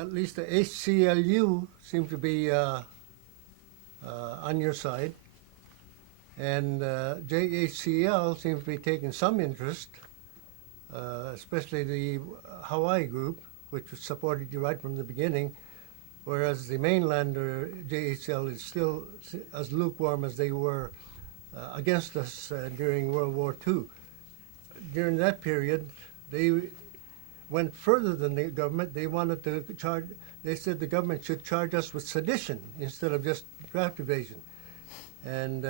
at least the HCLU seems to be on your side, and JHCL seems to be taking some interest, especially the Hawaii group, which supported you right from the beginning, whereas the mainlander JHL is still as lukewarm as they were against us during World War II. During that period, they went further than the government. They wanted to charge, they said the government should charge us with sedition instead of just draft evasion. And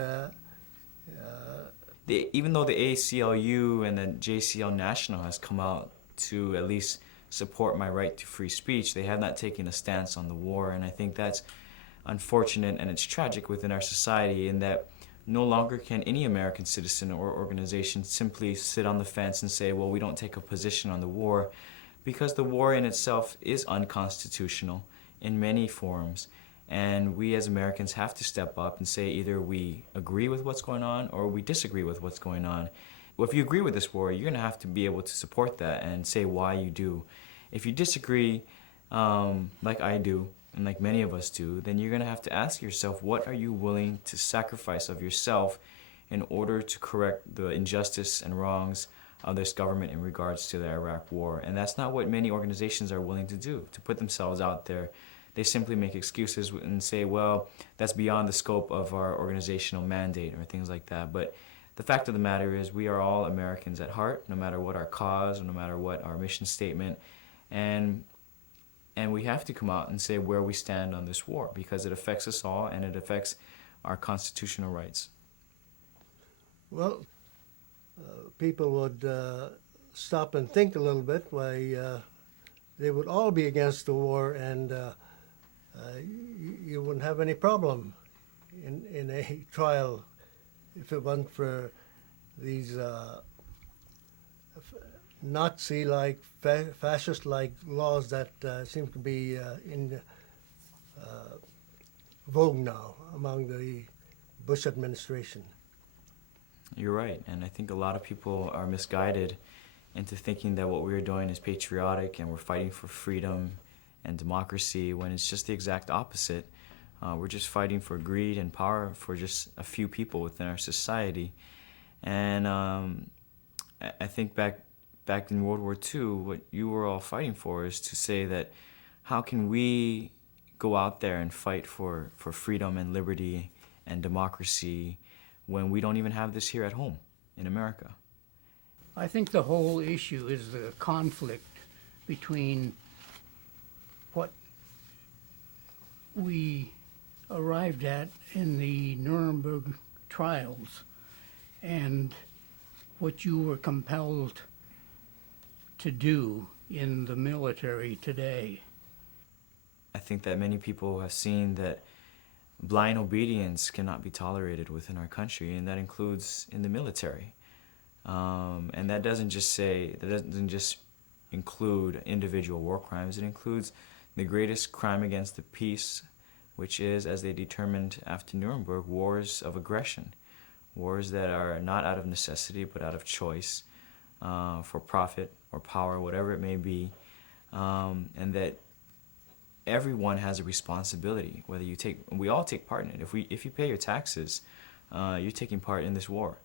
even though the ACLU and the JCL National has come out to at least support my right to free speech, they have not taken a stance on the war, and I think that's unfortunate and it's tragic within our society in that no longer can any American citizen or organization simply sit on the fence and say, well, we don't take a position on the war, because the war in itself is unconstitutional in many forms. And we as Americans have to step up and say either we agree with what's going on or we disagree with what's going on. Well, if you agree with this war, you're going to have to be able to support that and say why you do. If you disagree, like I do, and like many of us do, then you're going to have to ask yourself, what are you willing to sacrifice of yourself in order to correct the injustice and wrongs of this government in regards to the Iraq war? And that's not what many organizations are willing to do, to put themselves out there. They simply make excuses and say, well, that's beyond the scope of our organizational mandate or things like that. But the fact of the matter is we are all Americans at heart, no matter what our cause, no matter what our mission statement. And we have to come out and say where we stand on this war, because it affects us all and it affects our constitutional rights. Well, people would stop and think a little bit why they would all be against the war, and you wouldn't have any problem in a trial if it wasn't for these Nazi-like, fascist-like laws that seem to be in vogue now among the Bush administration. You're right, and I think a lot of people are misguided into thinking that what we're doing is patriotic and we're fighting for freedom and democracy, when it's just the exact opposite. We're just fighting for greed and power for just a few people within our society. And I think back in World War II, what you were all fighting for is to say that how can we go out there and fight for freedom and liberty and democracy when we don't even have this here at home in America? I think the whole issue is the conflict between what we arrived at in the Nuremberg trials and what you were compelled to do in the military today. I think that many people have seen that blind obedience cannot be tolerated within our country, and that includes in the military. And that doesn't just include individual war crimes. It includes the greatest crime against the peace, which is, as they determined after Nuremberg, wars of aggression, wars that are not out of necessity but out of choice, for profit or power, whatever it may be, and that everyone has a responsibility. We all take part in it. If you pay your taxes, you're taking part in this war.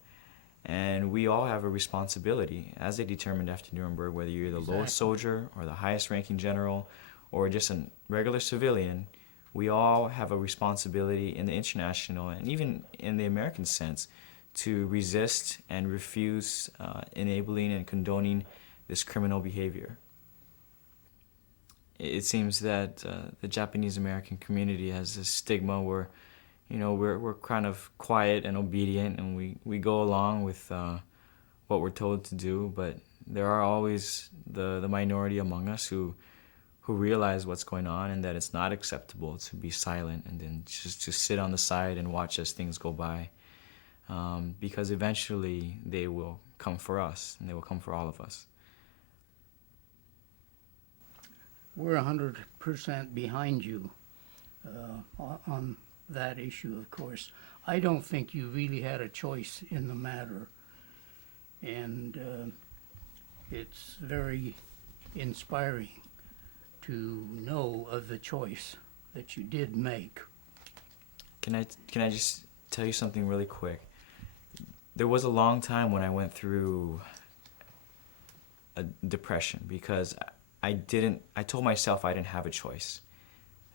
And we all have a responsibility, as they determined after Nuremberg, whether you're the lowest soldier or the highest ranking general or just a regular civilian, we all have a responsibility in the international and even in the American sense to resist and refuse enabling and condoning this criminal behavior. It seems that the Japanese American community has this stigma where, we're kind of quiet and obedient, and we go along with what we're told to do, but there are always the minority among us who realize what's going on and that it's not acceptable to be silent and then just to sit on the side and watch as things go by, because eventually they will come for us, and they will come for all of us. We're 100% behind you on that issue, of course. I don't think you really had a choice in the matter, and it's very inspiring to know of the choice that you did make? Can I just tell you something really quick? There was a long time when I went through a depression because I told myself I didn't have a choice.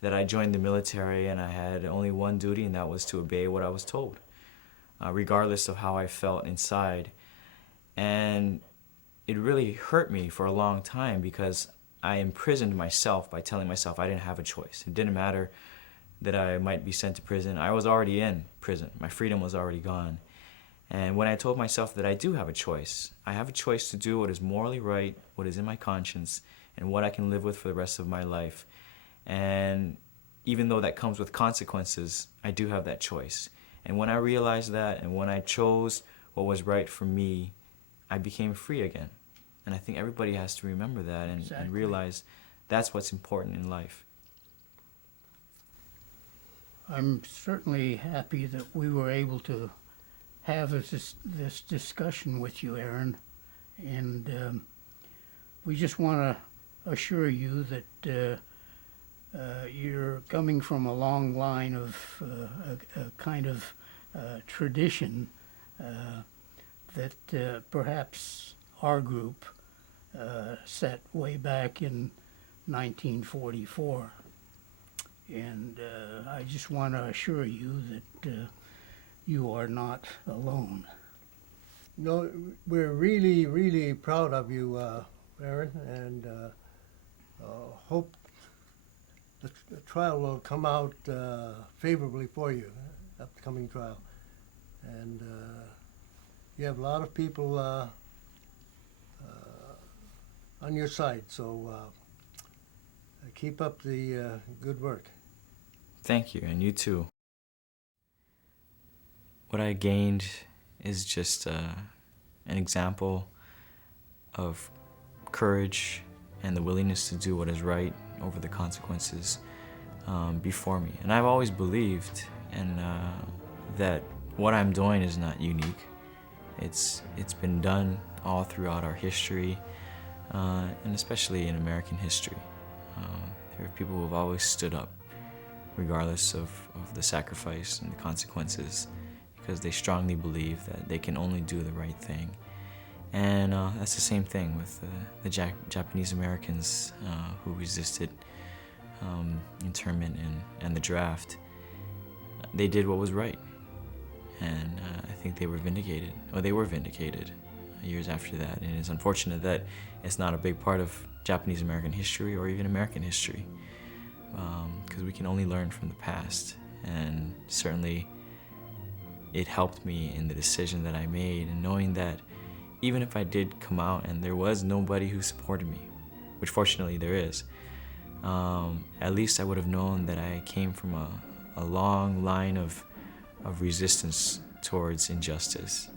That I joined the military and I had only one duty, and that was to obey what I was told, regardless of how I felt inside. And it really hurt me for a long time because I imprisoned myself by telling myself I didn't have a choice. It didn't matter that I might be sent to prison. I was already in prison. My freedom was already gone. And when I told myself that I do have a choice, I have a choice to do what is morally right, what is in my conscience, and what I can live with for the rest of my life. And even though that comes with consequences, I do have that choice. And when I realized that, and when I chose what was right for me, I became free again. And I think everybody has to remember that and, Exactly. and realize that's what's important in life. I'm certainly happy that we were able to have this discussion with you, Ehren. And we just want to assure you that you're coming from a long line of a kind of tradition that perhaps our group set way back in 1944. And I just want to assure you that you are not alone. No, we're really, really proud of you, Ehren, and hope the trial will come out favorably for you, upcoming trial. And you have a lot of people on your side, so keep up the good work. Thank you, and you too. What I gained is just an example of courage and the willingness to do what is right over the consequences before me. And I've always believed that what I'm doing is not unique. It's been done all throughout our history, and especially in American history. There are people who have always stood up, regardless of the sacrifice and the consequences, because they strongly believe that they can only do the right thing. And that's the same thing with the Japanese Americans who resisted internment and the draft. They did what was right, and I think they were vindicated, years after that. And it's unfortunate that it's not a big part of Japanese American history or even American history, because we can only learn from the past. And certainly it helped me in the decision that I made, and knowing that even if I did come out and there was nobody who supported me, which fortunately there is, at least I would have known that I came from a long line of resistance towards injustice.